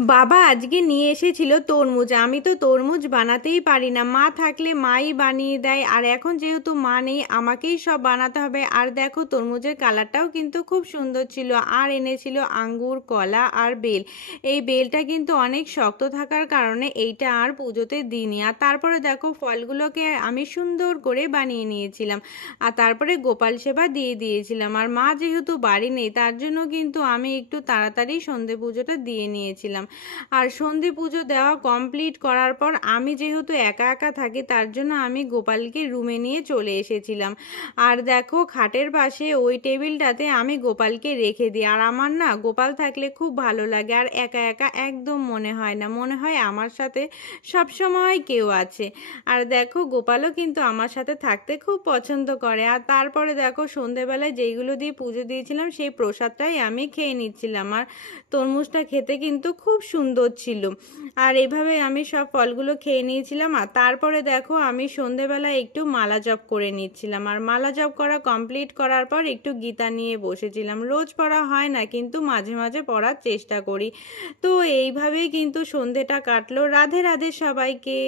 বাবা আজকে নিয়ে এসেছিল তরমুজ। আমি তো তরমুজ বানাতেই পারি না, মা থাকলে মাই বানিয়ে দেয়। আর এখন যেহেতু মা নেই, আমাকেই সব বানাতে হবে। আর দেখো তরমুজের কালারটাও কিন্তু খুব সুন্দর ছিল। আর এনেছিল আঙ্গুর, কলা আর বেল। এই বেলটা কিন্তু অনেক শক্ত থাকার কারণে এইটা আর পুজোতে দিইনি। আর তারপরে দেখো ফলগুলোকে আমি সুন্দর করে বানিয়ে নিয়েছিলাম। আর তারপরে গোপাল সেবা দিয়ে দিয়েছিলাম। আর মা যেহেতু বাড়ি নেই, তার জন্য কিন্তু আমি একটু তাড়াতাড়ি সন্ধে পুজোটা দিয়ে নিয়েছিলাম। আর সন্ধি পুজো দেওয়া কমপ্লিট করার পর আমি যেহেতু একা একা থাকি, তার জন্য আমি গোপালকে রুমে নিয়ে চলে এসেছিলাম। আর দেখো খাটের পাশে ওই টেবিলটাতে আমি গোপালকে রেখে দিই। আর আমার না গোপাল থাকলে খুব ভালো লাগে, আর একা একা একদম মনে হয় না, মনে হয় আমার সাথে সবসময় কেউ আছে। আর দেখো গোপালও কিন্তু আমার সাথে থাকতে খুব পছন্দ করে। আর তারপরে দেখো সন্ধেবেলায় যেইগুলো দিয়ে পুজো দিয়েছিলাম সেই প্রসাদটাই আমি খেয়ে নিচ্ছিলাম। আর তরমুজটা খেতে কিন্তু খুব সুন্দর ছিল। আর এভাবে আমি সব ফলগুলো খেয়ে নিয়েছিলাম। আর তারপরে দেখো আমি সন্ধেবেলায় একটু মালা জপ করে নিচ্ছিলাম। আর মালা জপ করা কমপ্লিট করার পর একটু গীতা নিয়ে বসেছিলাম। রোজ পড়া হয় না, কিন্তু মাঝে মাঝে পড়ার চেষ্টা করি। তো এইভাবেই কিন্তু সন্ধেটা কাটলো। রাধে রাধে সবাইকে।